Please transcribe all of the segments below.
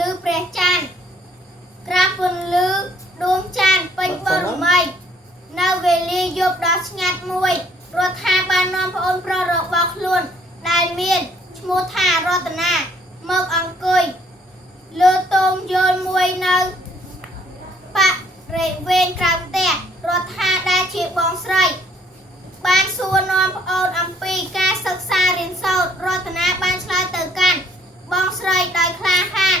លឺព្រះច័ន្ទក្រាបពន្លឺដួងច័ន្ទពេញបរមីនៅវេលាយប់ដ៏ស្ងាត់មួយរដ្ឋាបាននាំប្អូនប្រុសរបស់ខ្លួនដែលមានឈ្មោះថារតនាមកអង្គុយលើតោងយល់មួយនៅបរិវេណក្រៅផ្ទះរដ្ឋាដែលជាបងស្រីបានសួរនាំប្អូនអំពីការសិក្សារៀនសូត្ររតនាបានឆ្លើយទៅកាន់បងស្រីដោយក្លាហាន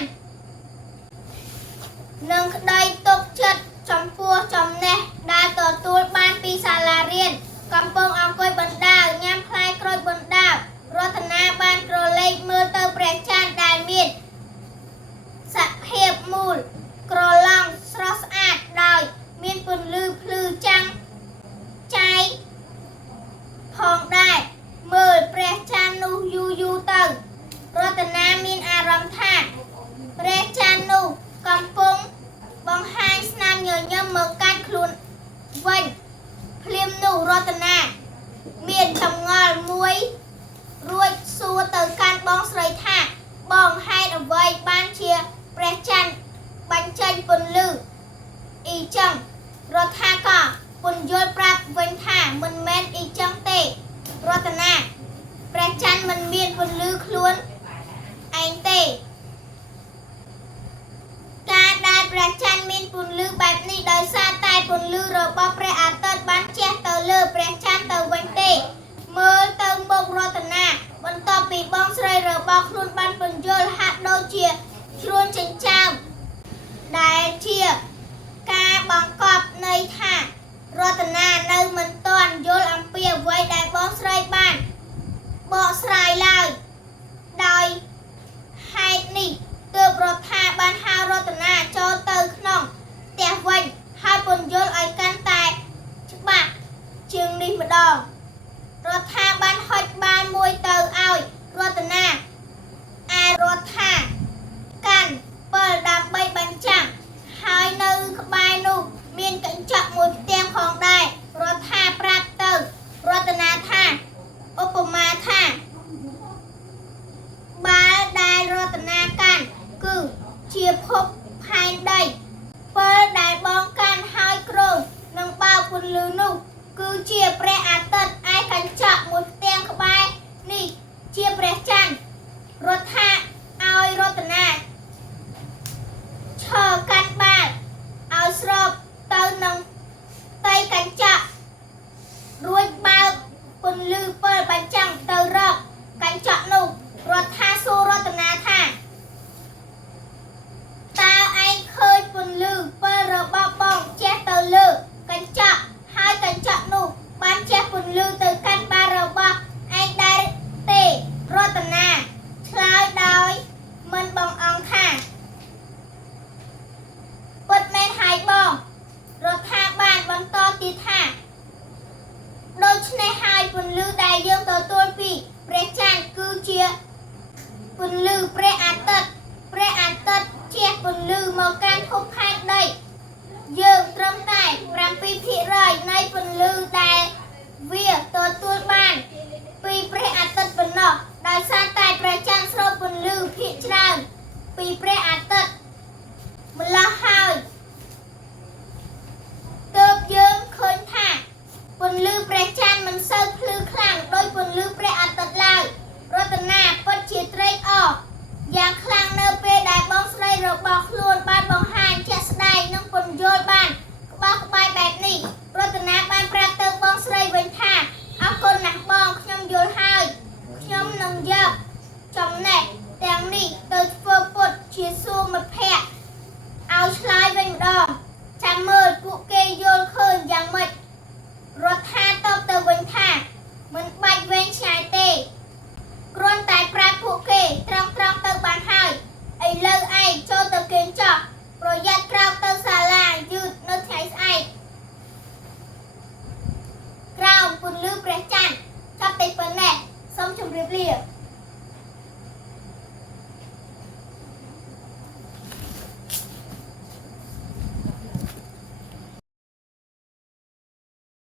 និងក្តីទុកចិត្តចំពោះចំណេះដែលទទួលបានពីសាលារៀនកំពុងអង្គុយបណ្ដើរញ៉ាំផ្លែក្រូចបណ្ដើររតនាបានក្រឡេកមើលទៅព្រះច័ន្ទដែលមានសភាពមូលក្រឡង់ស្រស់ស្អាតដោយមានពន្លឺភ្លឺចាំងចែកផងដែរមើលព្រះច័ន្ទនោះយូរទៅរតនាមានអារម្មណ៍ថាព្រះច័ន្ទនោះកំពុងបង្ហាញស្នាមញញឹមមកកាត់ខ្លួនវិញភ្លាមនោះរតនាមានចម្ងល់មួយរួចសួរទៅកាន់បងស្រីថាបងហេតុអ្វីបានជាព្រះច័ន្ទបញ្ចេញពន្លឺអ៊ីចឹងរដ្ឋាក៏ពន្យល់ប្រាប់វិញថាមិនមែនអ៊ីចឹងទេរតនាព្រះច័ន្ទមិនមានពន្លឺខ្លួនឯងទេការដែលព្រះច័ន្ទមានពន្លឺបែបនេះដោយសារតែពន្លឺរបស់ព្រះអាទិត្យបានជះទៅលើព្រះច័ន្ទទៅវិញទេមើលទៅមុខរតនាបន្ទាប់ពីបងស្រីរបស់ខ្លួនបានពន្យល់ហាក់ដូចជាជ្រួញចិញ្ចើមដែលជាការបង្កប់ន័យថារតនានៅមិនទាន់យល់អំពីអ្វីដែលបងស្រីបានបកស្រាយឡើយដោយហេតុនេះទើបរដ្ឋាបានហៅរតនាចូលទៅក្នុងផ្ទះវិញហើយពន្យល់ឲ្យកាន់តែច្បាស់ជាងនេះម្ដងរដ្ឋាបានហុចបានមួយទៅឲ្យរតនាឯរដ្ឋាកាន់ពិលដើម្បីបញ្ចាំងហើយនៅក្បែរនោះមានកញ្ចក់មួយផ្ទាំងផងដែររដ្ឋាប្រាប់ទៅរតនាថាឧបមាថាបាល់ដែលរតនាកាន់គឺជាភពផែនដីពិលដែលបងកាន់ហើយគ្រងនឹងបើកពន្លឺនោះគឺជាព្រះអាទិត្យឯកញ្ចក់មួយផ្ទាំងក្បែរនេះជាព្រះច័ន្ទរដ្ឋាឲ្យរតនាឈរកាន់បាល់ឲ្យស្របទៅនឹងផ្ទៃកញ្ចក់រួចបើកពន្លឺពិលបញ្ចាំងទៅរកកញ្ចក់នោះរដ្ឋាសួររតនាថាតើឯងឃើញពន្លឺពិលរបស់បងជះទៅលើកញ្ចក់ហើយកញ្ចក់នោះបានជះពន្លឺទៅកាន់បាល់របស់ឯងដែរទេរតនាឆ្លើយដោយមិនបងអង្គថាពិតមែនហើយបងរដ្ឋាបានបន្តទៀតថាដូច្នេះហើយពន្លឺដែលយើងទទួលពីព្រះច័ន្ទគឺជាពន្លឺព្រះអាទិត្យព្រះអាទិត្យជះពន្លឺមកកាន់ភពផែនដីយើងត្រឹមតែ 7% នៃពន្លឺដែលវាទទួលបានពីព្រះអាទិត្យប៉ុណ្ណោះដោយសារតែព្រះច័ន្ទស្រូបពន្លឺភាគច្រើនពីព្រះអាទិត្យម្ល៉េះហើយទើបយើងឃើញថាពន្លឺព្រះច័ន្ទមិនសូវភ្លឺខ្លាំងដោយពន្លឺព្រះអាទិត្យឡើយរតនាពិតជាត្រេកអរយ៉ាងខ្លាំងនៅពេលដែលបងស្រីរបស់ខ្លួនបានបង្ហាញជាក់ស្ដែងនិងពន្យល់បានក្បោះក្បាយបែបនេះរតនាបានប្រាប់ទៅបងស្រីវិញថាអរគុណណាស់បងខ្ញុំយល់ហើយខ្ញុំនឹងយកចំណេះទាំងនេះទៅធ្វើពុតជាសួរមិត្តភក្តិឲ្យឆ្លើយវិញម្ដងចាំមើលពួកគេយល់ឃើញយ៉ាងម៉េចរដ្ឋាតបទៅវិញថាមិនបាច់វែងឆ្ងាយទេគ្រាន់តែប្រាប់ពួកគេត្រង់ទៅបានហើយឥឡូវឯងចូលទៅគេងចោះប្រយ័ត្នក្រោកទៅសាលាយឺតនៅថ្ងៃស្អែកក្រោមពន្លឺព្រះច័ន្ទចាប់តែប៉ុណ្ណេះសូមជម្រាបលា